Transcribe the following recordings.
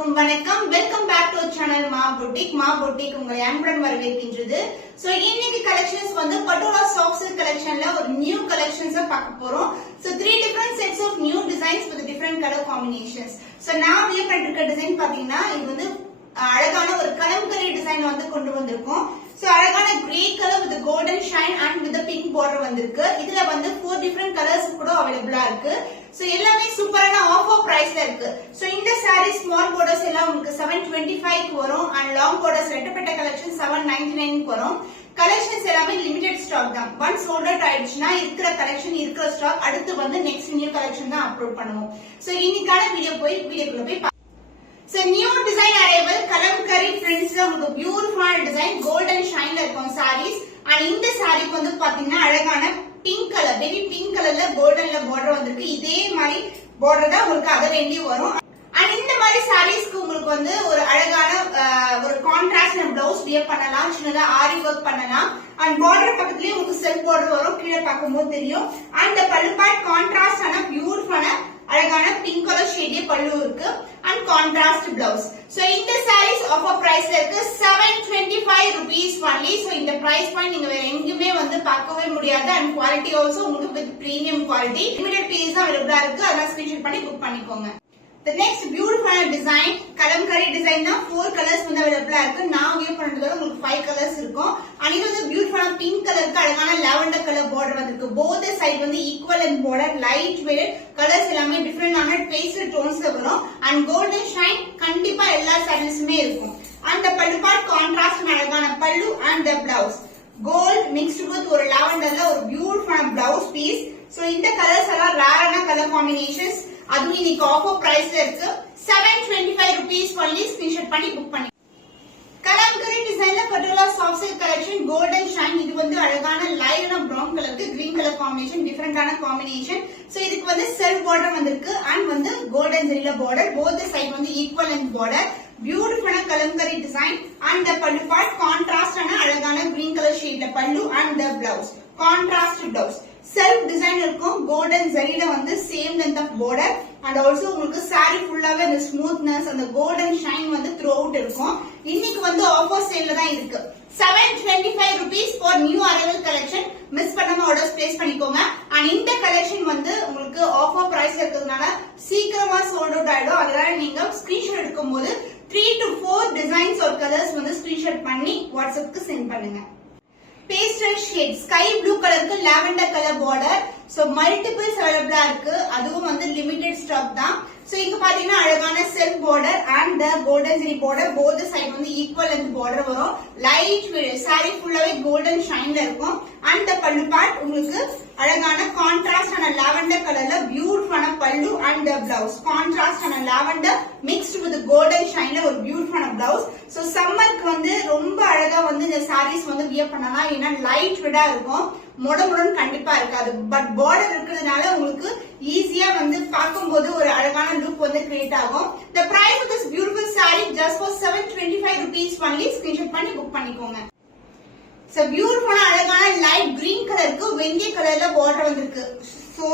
அனைவருக்கும் வணக்கம். Welcome back to channel மா பொட்டிக் உங்களை அன்புடன் வரவேற்கின்றது. சோ இன்னைக்கு கலெக்ஷன்ஸ் வந்து பட்டோலா சாஃப்ட் சில்க் கலெக்ஷன்ல ஒரு நியூ கலெக்ஷன்ஸ் பார்க்க போறோம். So 3 different sets of new designs with different color combinations. So நான் வியர் பண்ணிருக்க டிசைன் பாத்தீங்கன்னா இது வந்து அழகான ஒரு கலம்கரி டிசைன் வந்து கொண்டு வந்திருக்கோம். சோ அழகான grey colour with golden shine and with pink border வந்திருக்கு. இதுல வந்து 4 different colors கூட அவைலபிளா இருக்கு. சோ எல்லாமே சூப்பரான ஆஃபர் பிரைஸ்ல இருக்கு. சோ இந்த saree ஸ்மால் பார்டர்ஸ் எல்லாம் உங்களுக்கு 725 க்கு வரும் அண்ட் லாங் பார்டர்ஸ் ரெட்டப்பட்ட கலெக்ஷன் 799 க்கு வரும். கலெக்ஷன்ஸ் எல்லாமே லிமிடெட் ஸ்டாக் தான். ஒன்ஸ் சோல்ட் அவுட் ஆயிடுச்சுன்னா இருக்கிற கலெக்ஷன் இருக்கிற ஸ்டாக் அடுத்து வந்து நெக்ஸ்ட் நியூ கலெக்ஷன் தான் அப்லோட் பண்ணுவோம். சோ இன்னைக்கான வீடியோக்குள்ள போய் So new design arrival kalamkari prints la உங்களுக்கு பியூட்டிஃபுல்லான டிசைன் கோல்டன் ஷைன்ல இருக்கும் sarees and இந்த சாரிக்கு வந்து பாத்தீங்கன்னா அழகான பிங்க் கலர் பேபி பிங்க் கலர்ல கோல்டன்ல border வந்திருக்கு. இதே மாதிரி border தான் உங்களுக்கு அத வேண்டி வரும். and இந்த மாதிரி sareesக்கு உங்களுக்கு வந்து ஒரு அழகான ஒரு கான்ட்ராஸ்ட் ப்ளவுஸ் வியர் பண்ணலாம், சின்னதா ஆரி வர்க் பண்ணலாம் and border பக்கத்துலயே உங்களுக்கு செல்ஃப் border வரும். கீழ பாக்கும்போது தெரியும். and the pallu part contrast ஆன பியூட்டிஃபுல்லான அழகான பிங்க் கலர் ஷேட்ல பல்லு இருக்கு and contrast blouse. So இந்த sarees offer priceல இருக்கு 725 rupees only. So இந்த price point நீங்க வேற எங்கயுமே வந்து பார்க்கவே முடியாது and quality also உங்களுக்கு with premium quality. Limited piece தான் அவைலபிளா இருக்கு. அதனால ஸ்கிரீன்ஷாட் பண்ணி புக் பண்ணிக்கோங்க. The next beautiful design kalamkari design na 4 colors வந்து அவைலபிளா இருக்கு. நான் வியர் பண்றதுல உங்களுக்கு 5 colors இருக்கும். and இது வந்து பியூட்டிஃபுல்லான பிங்க் கலருக்கு அழகான lavender color border வந்திருக்கு. both side வந்து equal and border light weight colors எல்லாமே different ஆன pastel tonesல வரும் and golden shine கண்டிப்பா எல்லா sareesமே இருக்கும். and the pallu part contrast அழகான பல்லு and the blouse gold mixed with ஒரு lavenderல ஒரு பியூட்டிஃபுல்லான blouse piece. so இந்த கலர்ஸ் எல்லாம் ரேரான கலர் காம்பினேஷன்ஸ். அதுவும் இன்னைக்கு ஆஃபர் பிரைஸ்ல இருக்கு 725 rupees only. ஸ்கிரீன்ஷாட் பண்ணி புக் பண்ணி கலம்கரி டிசைன்ல patola soft silk collection golden shine. இது வந்து அழகான லைட் பிரவுன் கலருக்கு கிரீன் கலர் காம்பினேஷன் டிஃபரெண்டான காம்பினேஷன். சோ இதுக்கு வந்து செல்ஃப் பார்டர் வந்திருக்கு அண்ட் வந்து கோல்டன் ஜெரில பார்டர் போத் சைடு வந்து ஈக்குவல் அண்ட் பார்டர் பியூட்டிஃபுல்லான கலம்கரி டிசைன் அண்ட் த பல்லு பார்ட் கான்ட்ராஸ்ட் ஆன அழகான கிரீன் கலர் ஷேட்ல pallu and the blouse contrast blouse self design இருக்கும். கோல்டன் ஜரில வந்து same length of border and also உங்களுக்கு saree ஃபுல்லாவே அந்த ஸ்மூத்னஸ் அந்த கோல்டன் ஷைன் வந்து த்ரூ அவுட் இருக்கும். இன்னைக்கு வந்து ஆஃபர் சேல்ல தான் இருக்கு 725 rupees for new arrival collection. Miss பண்ணாம ஆர்டர்ஸ் பிளேஸ் பண்ணிக்கோங்க. and இந்த கலெக்ஷன் வந்து உங்களுக்கு ஆஃபர் பிரைஸ் இருக்கிறதுனால சீக்கிரமா சோல்ட் அவுட் ஆயிடும். அதனால நீங்க ஸ்கிரீன்ஷாட் எடுக்கும்போது 3 to 4 டிசைன்ஸ் or கலர்ஸ் வந்து ஸ்கிரீன்ஷாட் பண்ணி வாட்ஸ்அப்க்கு சென்ட் பண்ணுங்க. Pastel shade sky blue கலருக்கு lavender color border. so multiples available இருக்கு. அதுவும் வந்து limited stock தான். so இங்க பாத்தீங்கன்னா அழகான self border and the golden zari border both side வந்து equal and border வரும். light weight saree ஃபுல்லாவே golden shineல இருக்கும். and the pallu part உங்களுக்கு அழகான contrast ஆன lavender கலர்ல பியூட்டிஃபுல்லான பல்லு and the blouse contrast ஆன lavender mixed with golden shineல ஒரு பியூட்டிஃபுல்லான blouse. so சம்மருக்கு வந்து ரொம்ப அழகா வந்து இந்த sarees வந்து வியர் பண்ணலாம். ஏன்னா லைட் வெயிட்டா இருக்கும், மொடமுடன் கண்டிப்பா இருக்காது. பட் பார்டர் இருக்கிறதுனால உங்களுக்கு ஈஸியா வந்து பார்க்கும்போது ஒரு அழகான லுக் வந்து கிரியேட் ஆகும். the price of this beautiful saree just for 725 rupees only. Screenshot பண்ணி புக் பண்ணிக்கோங்க. so beautiful அழகான லைட் கிரீன் கலருக்கு வெந்தய கலர்ல border வந்திருக்கு. so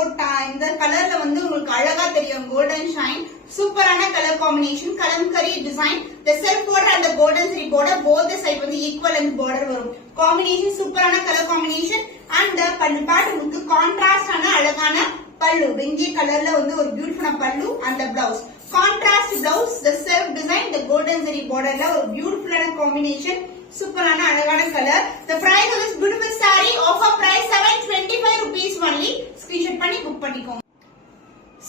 இந்த கலர்ல வந்து உங்களுக்கு அழகா தெரியும் கோல்டன் ஷைன். சூப்பரான colour combination kalamkari design. the self border and the golden zari border both the side வந்து equal and border வரும். காம்பினேஷன் சூப்பரான colour combination and the pallu part உங்களுக்கு கான்ட்ராஸ்ட் ஆன அழகான பல்லு வெந்தய கலர்ல வந்து ஒரு பியூட்டிஃபுல்லான பல்லு and the blouse contrast blouse. the self design the golden zari borderல ஒரு பியூட்டிஃபுல்லான காம்பினேஷன் சூப்பரான அழகான colour. the price of this beautiful saree offer price 725 rupees only. Screenshot பண்ணி புக் பண்ணிக்கோங்க.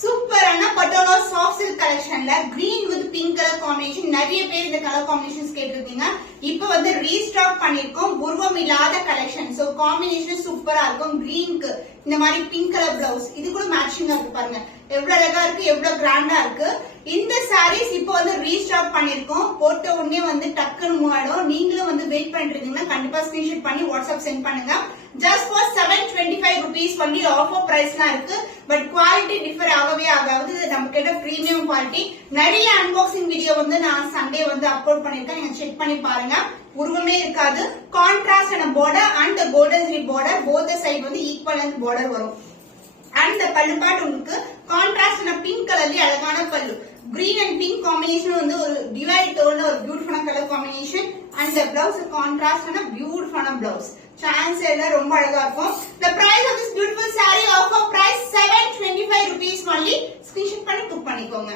சூப்பரான பட்டோலா சாஃப்ட் சில்க் கலெக்ஷன்ல green with pink colour combination. நிறைய பேர் இந்த கலர் காம்பினேஷன்ஸ் கேட்டிருக்கீங்க. இப்ப வந்து ரீஸ்டாக் பண்ணிருக்கோம். உருவம் இல்லாத கலெக்ஷன். சோ காம்பினேஷன் சூப்பரா இருக்கும். கிரீனுக்கு இந்த மாதிரி பிங்க் கலர் பிளவுஸ் இது கூட மேட்சிங்கா இருக்கு. பாருங்க எவ்வளவு அழகா இருக்கு, எவ்வளவு கிராண்டா இருக்கு. இந்த sarees இப்ப வந்து ரீஸ்டாக் பண்ணிருக்கோம். போட்ட உடனே வந்து டக்குன்னு மூவ் ஆயிடும். நீங்களும் வந்து வெயிட் பண்ணிருந்தீங்கன்னா கண்டிப்பா ஸ்கிரீன்ஷாட் பண்ணி வாட்ஸ்அப் சென்ட் பண்ணுங்க. just for 725 rupees only. Offer பிரைஸ்லாம் இருக்கு. பட் குவாலிட்டி டிஃபர் ஆகவே ஆகாது. நம்ம கிட்ட பிரீமியம் குவாலிட்டி. நிறைய அன்பாக்சிங் வீடியோ வந்து நான் சண்டே வந்து அப்லோட் பண்ணிருக்கேன். நீங்க செக் பண்ணி பாருங்க. உருவமே இருக்காது. கான்ட்ராஸ்ட் ஆன border and the golden zari border both side வந்து equal and border வரும். and the pallu part உங்களுக்கு கான்ட்ராஸ்ட் ஆன பிங்க் கலர்ல அழகான பல்லு கிரீன் அண்ட் பிங்க் காம்பினேஷன் வந்து ஒரு டிவைட் டோன்ல ஒரு பியூட்டிஃபுல்லான colour combination and the blouse கான்ட்ராஸ்டான பியூட்டிஃபுல்லான blouse. சான்ஸ் எல்லாம் ரொம்ப அழகா இருக்கும். The price of this beautiful saree offer price 725 rupees only. Screenshot பண்ணி புக் பண்ணிக்கோங்க.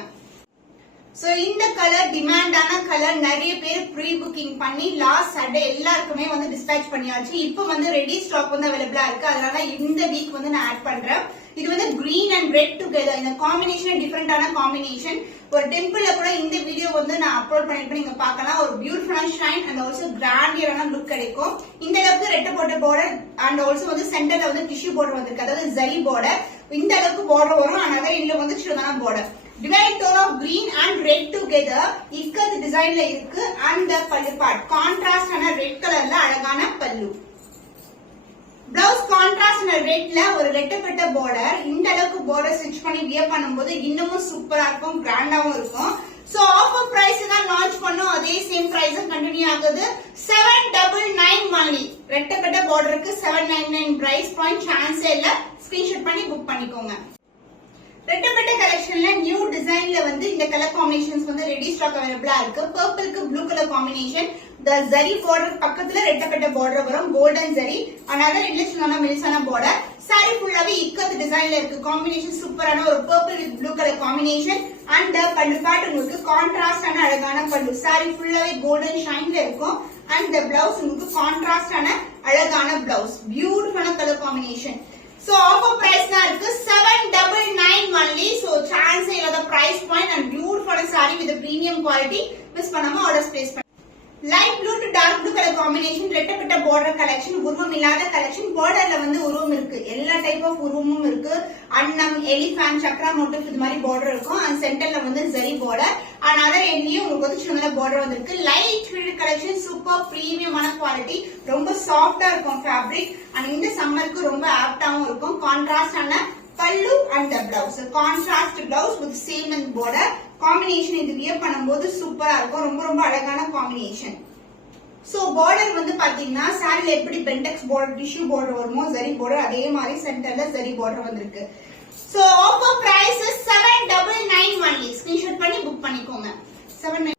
சோ இந்த கலர் டிமாண்டான கலர், நிறைய பேர் ப்ரீ புக்கிங் பண்ணி லாஸ்ட் சண்டே எல்லாருக்குமே வந்து டிஸ்பேட்ச் பண்ணியாச்சு. இப்போ வந்து ரெடி ஸ்டாக் வந்து அவைலபிளா இருக்கு. அதனால இந்த வீக் வந்து நான் ஆட் பண்றேன். இது வந்து கிரீன் அண்ட் ரெட் டுகெதர், இந்த காம்பினேஷன் டிஃபரெண்டான காம்பினேஷன். ஒரு டெம்பிள்ல கூட இந்த வீடியோ வந்து நான் அப்லோட் பண்ணிருப்பேன், நீங்க பார்க்கலாம். ஒரு பியூட்டிஃபுல்லான ஷைன் அண்ட் ஆல்சோ கிராண்டியரான லுக் கிடைக்கும். இந்த அளவுக்கு ரெட்டை போட்ட பார்டர் அண்ட் ஆல்சோ வந்து சென்டர்ல வந்து டிஷ்யூ பார்டர் வந்திருக்கு, அதாவது ஜரி பார்டர். இந்த அளவுக்கு பார்டர் வரும். அதனால இதுல வந்து சின்னதான border. Divide tone of green and red together. இக்கது டிசைன்ல இருக்கு. and the pallu part contrast ஆன ரெட் கலர்ல அழகான பல்லு. பிளவுஸ் கான்ட்ராஸ்ட் ஆன ரெட்ல ஒரு ரெட்டப்பட்ட பார்டர். இந்த அளவுக்கு பார்டர் ஸ்டிச் பண்ணி வியர் பண்ணும்போது இன்னமும் சூப்பரா இருக்கும், கிராண்டாவும் இருக்கும். சோ ஆஃபர் பிரைஸ் தான் லான்ச் பண்ணோம், அதே சேம் பிரைஸ் கண்டினியூ ஆகுது. 799 only. ரெட்டப்பட்ட பார்டருக்கு 799 பிரைஸ். பாயிண்ட் சான்ஸ் இல்ல. ஸ்கிரீன்ஷாட் பண்ணி புக் பண்ணிக்கோங்க. ரெட்டப்பட்ட கலெக்ஷன்ல நியூ டிசைன்ல வந்து இந்த கலர் காம்பினேஷன்ஸ் வந்து ரெடி ஸ்டாக் அவைலபிளா இருக்கு. பர்பிள்க்கு blue colour combination, the zari border பக்கத்துல ரெட்டப்பட்ட பார்டர் வரும், கோல்டன் ஜரி. அனதர் இல்லஸ்ட்ரேஷனான மெலிசான பார்டர். சாரி ஃபுல்லாவே இக்கது டிசைன்ல இருக்கு. காம்பினேஷன் சூப்பரான ஒரு purple with blue colour combination. And pallu part உங்களுக்கு கான்ட்ராஸ்டான அழகான பல்லு. சாரி ஃபுல்லாவே கோல்டன் ஷைன்ல இருக்கும். அண்ட் த பிளவுஸ் உங்களுக்கு கான்ட்ராஸ்டான அழகான பிளவுஸ். பியூட்டிஃபுல்லான colour combination. So offer price na irukku 799 only. So chance illada price point and beautiful saree with a premium quality. Miss பண்ணாம orders place பண்ணுங்க. Light blue to dark blue color combination, ரெட்டப்பட்ட border collection, உருவம் இல்லாத collection. borderல வந்து உருவம் இருக்கு, எல்லா type of உருவமும் இருக்கு. அன்னம், எலிஃபண்ட், சக்ரா மோட்டிவ் இது மாதிரி border இருக்கும். and சென்டர்ல வந்து ஜரி border. and other endலயும் உங்களுக்கு வந்து சின்ன border வந்திருக்கு. light shaded collection, super premium ஆன quality, ரொம்ப சாஃப்ட்டா இருக்கும் fabric. and இந்த சம்மருக்கு ரொம்ப ஆப்டாவும் இருக்கும். கான்ட்ராஸ்ட் ஆன pallu and the blouse, contrast blouse with same and border combination. இது வியர் பண்ணும்போது சூப்பரா இருக்கும், ரொம்ப ரொம்ப அழகான காம்பினேஷன். சோ border வந்து பாத்தீங்கன்னா சாரில எப்படி பென்டெக்ஸ் border, டிஷ்யூ border வருமோ ஜரி border அதே மாதிரி சென்டர்ல ஜரி border வந்திருக்கு. So offer price 799 only. Screenshot பண்ணி புக் பண்ணிக்கோங்க. 799.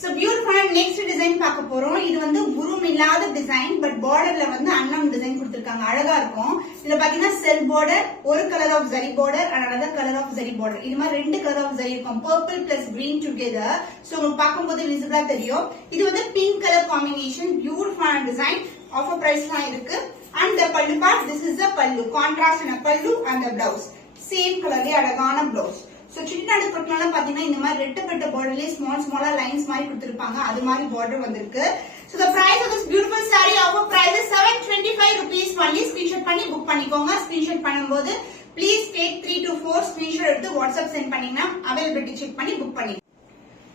சோ பியூட்டிஃபுல்லான நெக்ஸ்ட் டிசைன் பார்க்க போறோம். இது வந்து உருவம் இல்லாத டிசைன், பட் பார்டர்ல வந்து அன்னம் டிசைன் கொடுத்திருக்காங்க, அழகா இருக்கும். இதுல பாத்தீங்கன்னா செல் பார்டர், ஒரு colour of zari border and another colour of zari border. இது மாதிரி ரெண்டு கலர் ஆஃப் ஜரி இருக்கும், purple plus green together. So உங்களுக்கு பார்க்கும்போது விசிபிளா தெரியும். இது வந்து பிங்க் கலர் காம்பினேஷன், பியூட்டிஃபுல்லான டிசைன். ஆஃபர் பிரைஸ் தான் இருக்கு. And the pallu part, this is the pallu, contrast ஆன pallu and the blouse same கலர்ல அழகான blouse. சோ சின்னடான பட்டனால பாத்தீங்கன்னா இந்த மாதிரி ரெட்டப்பட்ட பார்டர்லயே ஸ்மாலா லைன்ஸ் மாதிரி கொடுத்திருப்பாங்க, அது மாதிரி பார்டர் வந்திருக்கு. So the price of this beautiful saree offer price is 725 rupees only. Screenshot பண்ணி புக் பண்ணிக்கோங்க. ஸ்கிரீன்ஷாட் பண்ணும்போது please take 3 to 4 ஸ்கிரீன்ஷாட் எடுத்து வாட்ஸ்அப் சென்ட் பண்ணீங்கன்னா அவைலபிலிட்டி செக் பண்ணி புக் பண்ணி.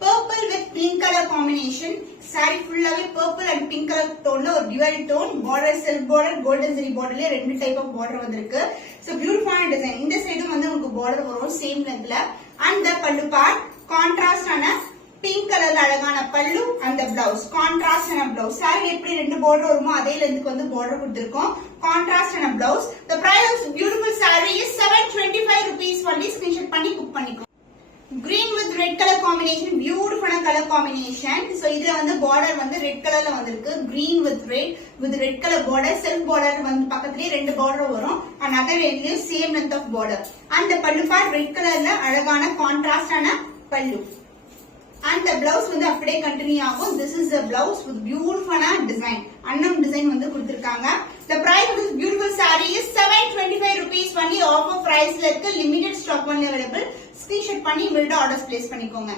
Purple with pink color combination, saree ஃபுல்லாவே purple and pink color டோன்ல ஒரு dual tone, border silk border, golden zari borderல ரெண்டு டைப் ஆஃப் border வந்திருக்கு. So beautiful design. இந்த சைடும் வந்து உங்களுக்கு border வரும் same லென்த்ல. and the pallu part contrast ஆன pink கலர்ல அழகான பல்லு and the blouse contrast ஆன blouse. saree எப்படி ரெண்டு border வருமோ அதே லென்த்க்கு வந்து border கொடுத்திருக்கோம். contrast ஆன blouse. The price of this beautiful saree is 725 rupees only. Screenshot பண்ணி புக் பண்ணிக்கோங்க. Green with red color combination, beautiful color combination. So இதுல வந்து border வந்து red colorல வந்திருக்கு. green with red color border, self border வந்து பக்கத்துலயே ரெண்டு border வரும். and other endலயும் same length of border. and the pallu part red colorல அழகான contrast ஆன பல்லு. and the blouse வந்து அப்படியே கண்டினியூ ஆகும். this is the blouse with beautiful design. அன்னம் டிசைன் வந்து கொடுத்திருக்காங்க. the price of this beautiful saree is 725 rupees only. offer priceல இருக்கு, limited stock only available. Screenshot பண்ணி உங்கள்ட்ட ஆர்டர்ஸ் பிளேஸ் பண்ணிக்கோங்க.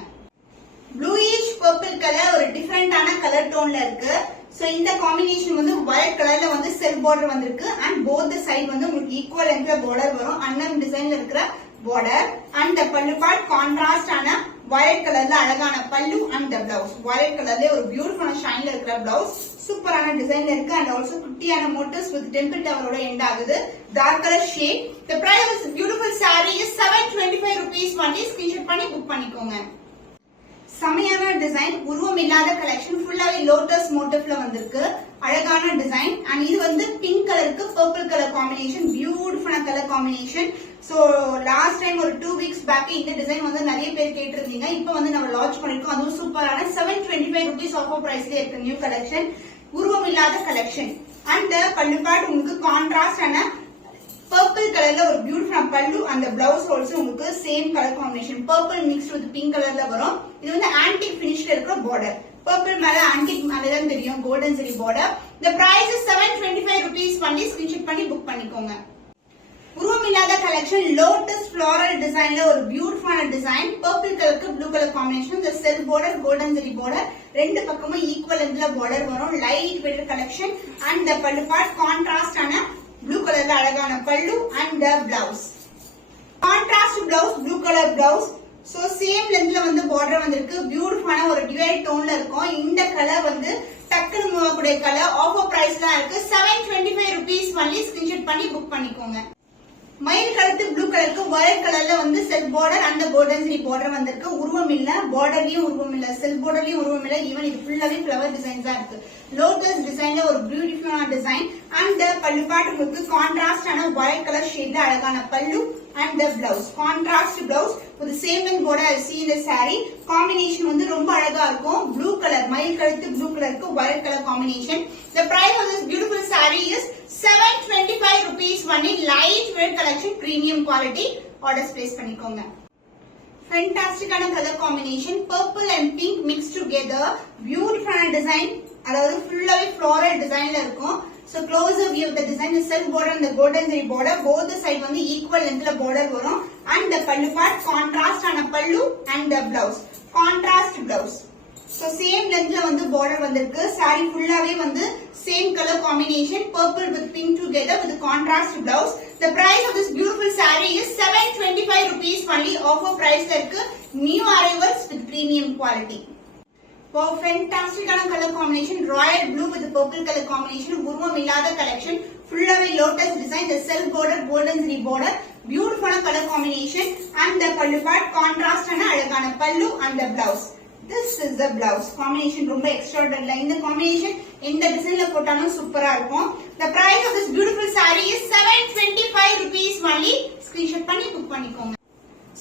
ப்ளூயிஷ் பர்பிள் கலர் ஒரு டிஃபரெண்டான கலர் டோன்ல இருக்கு. சோ இந்த காம்பினேஷன் வந்து வயலட் கலர்ல வந்து செல்ஃப் பார்டர் வந்திருக்கு. அண்ட் போத் சைடு வந்து உங்களுக்கு ஈக்குவல் லென்த்ல பார்டர் வரும். அன்னம் டிசைன்ல இருக்கிற border. And the pallu part contrast ஆன வயலட் கலர்ல அழகான பல்லு and the blouse. வயலட் கலர்ல ஒரு பியூட்டிஃபுல்லான ஷைன்ல இருக்கிற பிளவுஸ் சூப்பரான டிசைன்ல இருக்கு. அண்ட் ஆல்சோ குட்டியான மோட்டிவ்ஸ் வித் டெம்பிள் டவரோட எண்ட் ஆகுது. Dark colour shade. The price of this beautiful saree is 725 rupees only. Screenshot பண்ணி புக் பண்ணிக்கோங்க. செமையான டிசைன், உருவம் இல்லாத கலெக்ஷன், ஃபுல்லாவே லோட்டஸ் மோட்டிவ்ல வந்திருக்கு. அழகான டிசைன். அண்ட் இது வந்து பிங்க் கலருக்கு பர்பிள் கலர் காம்பினேஷன், பியூட்டிஃபுல்லான colour combination. So last time ஒரு 2 weeks பேக் இந்த டிசைன் வந்து நிறைய பேர் கேட்டிருந்தீங்க. இருந்தீங்க. இப்போ வந்து நம்ம லான்ச் பண்ணிருக்கோம். அதுவும் சூப்பரான 725 rupees ஆஃபர் பிரைஸ்ல இருக்க நியூ கலெக்ஷன், உருவம் இல்லாத கலெக்ஷன். அண்ட் பல்லு பார்ட் உங்களுக்கு கான்ட்ராஸ்ட் ஆன பர்பிள் கலர்ல ஒரு பியூட்டிஃபுல் பல்லு, அந்த பிளவுஸ் ஆல்சோ உங்களுக்கு same colour combination purple mixed with pink கலர்ல வரும். இது வந்து ஆன்டிக் ஃபினிஷ்ல இருக்கிற பார்டர். பர்பிள் மேல ஆன்டிக் மேலதான் தெரியும் கோல்டன் ஜரி பார்டர். இந்த பிரைஸ் 725 rupees பண்ணி ஸ்கிரீன்ஷாட் பண்ணி புக் பண்ணிக்கோங்க. உருவம் இல்லாத கலெக்ஷன் லோட்டஸ் ஃப்ளோரல் டிசைன்ல ஒரு பியூட்டிஃபுல்லான டிசைன், பர்பிள் கலருக்கு ப்ளூ கலர் காம்பினேஷன். இந்த self border golden zari border, ரெண்டு பக்கமும் ஈக்குவல் லென்த்ல பார்டர் வரும். Light weight collection. And pallu part contrast ஆன ப்ளூ கலர்ல அழகான pallu and blouse. Contrast blouse, blue colour blouse. So same லென்த்ல வந்து பார்டர் வந்திருக்கு. பியூட்டிஃபுல்லான ஒரு டிவைட் டோன்ல இருக்கும். இந்த கலர் வந்து டக்குனு மூவ் ஆகக்கூடிய கலர். ஆஃபர் பிரைஸ் தான் இருக்கு. 725 rupees பண்ணி ஸ்கிரீன்ஷாட் பண்ணி புக் பண்ணிக்கோங்க. மயில் கலருக்கு ப்ளூ கலருக்கு வயலட் கலர்ல வந்து self border and golden zari border வந்திருக்கு. உருவம் இல்ல, பார்டர்லயும் உருவம் இல்ல, செல்ஃப் பார்டர்லயும் உருவம் இல்ல. ஈவன் இது ஃபுல்லாவே ஃபிளவர் டிசைன்ஸ் தான் இருக்கு. லோட்டஸ் டிசைன்ல ஒரு பியூட்டிஃபுல்லான டிசைன். அண்ட் பல்லு பார்ட் உங்களுக்கு கான்ட்ராஸ்ட் ஆன வயலட் கலர் ஷேட்ல அழகான pallu and blouse. Contrast blouse ஒரு same and border see in the saree. Combination வந்து ரொம்ப அழகா இருக்கும். ப்ளூ கலர், மயில் கழுத்து ப்ளூ கலருக்கு violet colour combination. The price of this beautiful saree is 725 rupees பண்ணி light weight collection, premium quality. Orders place பண்ணிக்கோங்க. ஃபேண்டாஸ்டிக்கான colour combination, purple and pink mix together. பியூட்டிஃபுல்லான டிசைன், அதாவது ஃபுல்லாவே ஃப்ளோரல் டிசைன்ல இருக்கும். So closer view of the design, the self border and the golden zari border, both the side வந்து equal lengthல border வரும். And the pallu part contrast ஆன pallu and the blouse, contrast blouse. So same lengthல வந்து border வந்திருக்கு. saree ஃபுல்லாவே வந்து same color combination, purple with pink together with the contrast blouse. The price of this beautiful saree is 725 rupees only. Offer price ல இருக்கு. New arrivals with premium quality. Wow, fantastic color combination, royal blue with the purple color combination, உருவம் இல்லாத collection, fullaவே lotus design, the self border, golden zari border, beautiful color combination, and the pallu part contrast ஆன அழகான pallu and the blouse. This is the blouse. Combination ரொம்ப extraordinary. இந்த combination இந்த டிசைன்ல போட்டாலும் சூப்பரா இருக்கும். The price of this beautiful saree is 725 rupees only. Screenshot பண்ணி book பண்ணிக்கோங்க.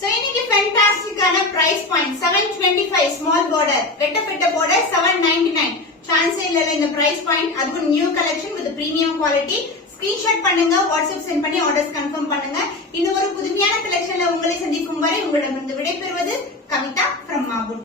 So இன்னைக்கு ஃபேண்டாஸ்டிக்கான பிரைஸ் பாயிண்ட் 725 ஸ்மால் பார்டர், வெட்டப்பட்ட பார்டர் 799. சான்ஸே இல்ல இந்த பிரைஸ் பாயிண்ட். அதுக்கு new collection with premium quality. Screenshot பண்ணுங்க, வாட்ஸ்அப் சென்ட் பண்ணி ஆர்டர்ஸ் கன்ஃபார்ம் பண்ணுங்க. இந்த ஒரு புதுமையான கலெக்ஷன்ல உங்களை சந்திக்கும் வரை உங்களிடமிருந்து விடைபெறுவது கவிதா from மாபுட்.